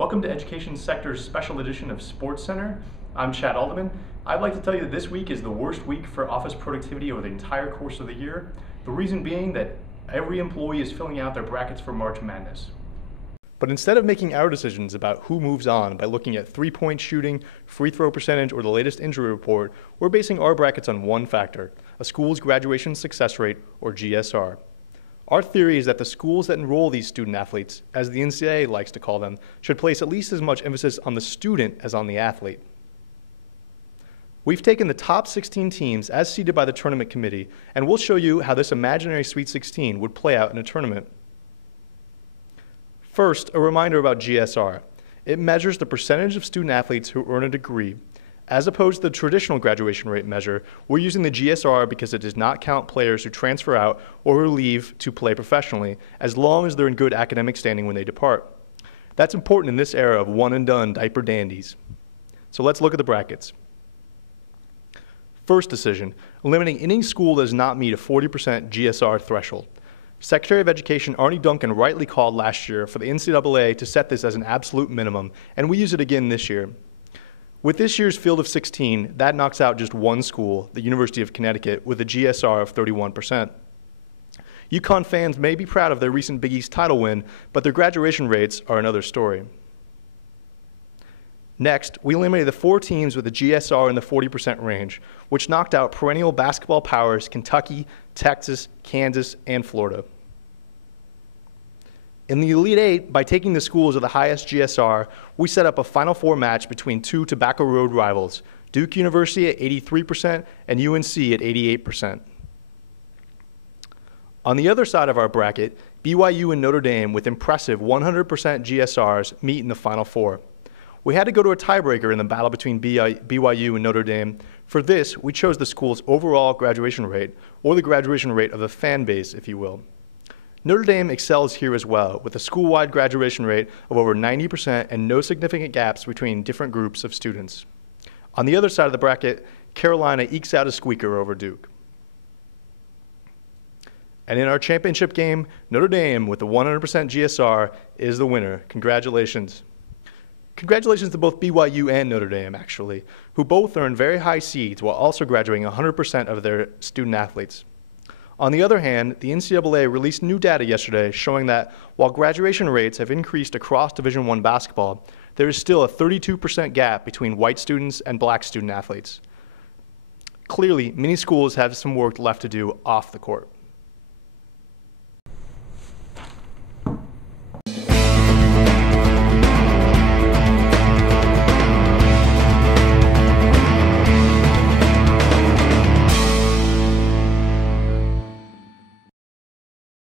Welcome to Education Sector's special edition of Sports Center. I'm Chad Alderman. I'd like to tell you that this week is the worst week for office productivity over the entire course of the year. The reason being that every employee is filling out their brackets for March Madness. But instead of making our decisions about who moves on by looking at three-point shooting, free throw percentage, or the latest injury report, we're basing our brackets on one factor, a school's graduation success rate, or GSR. Our theory is that the schools that enroll these student athletes, as the NCAA likes to call them, should place at least as much emphasis on the student as on the athlete. We've taken the top 16 teams as seeded by the tournament committee, and we'll show you how this imaginary Sweet 16 would play out in a tournament. First, a reminder about GSR. It measures the percentage of student athletes who earn a degree. As opposed to the traditional graduation rate measure, we're using the GSR because it does not count players who transfer out or who leave to play professionally, as long as they're in good academic standing when they depart. That's important in this era of one-and-done diaper dandies. So let's look at the brackets. First decision, eliminating any school that does not meet a 40% GSR threshold. Secretary of Education Arnie Duncan rightly called last year for the NCAA to set this as an absolute minimum, and we use it again this year. With this year's field of 16, that knocks out just one school, the University of Connecticut, with a GSR of 31%. UConn fans may be proud of their recent Big East title win, but their graduation rates are another story. Next, we eliminated the four teams with a GSR in the 40% range, which knocked out perennial basketball powers Kentucky, Texas, Kansas, and Florida. In the Elite Eight, by taking the schools with the highest GSR, we set up a Final Four match between two Tobacco Road rivals, Duke University at 83% and UNC at 88%. On the other side of our bracket, BYU and Notre Dame with impressive 100% GSRs meet in the Final Four. We had to go to a tiebreaker in the battle between BYU and Notre Dame. For this, we chose the school's overall graduation rate, or the graduation rate of the fan base, if you will. Notre Dame excels here as well, with a school-wide graduation rate of over 90% and no significant gaps between different groups of students. On the other side of the bracket, Carolina ekes out a squeaker over Duke. And in our championship game, Notre Dame, with the 100% GSR, is the winner. Congratulations. Congratulations to both BYU and Notre Dame, actually, who both earned very high seeds while also graduating 100% of their student athletes. On the other hand, the NCAA released new data yesterday showing that while graduation rates have increased across Division I basketball, there is still a 32% gap between white students and black student athletes. Clearly, many schools have some work left to do off the court.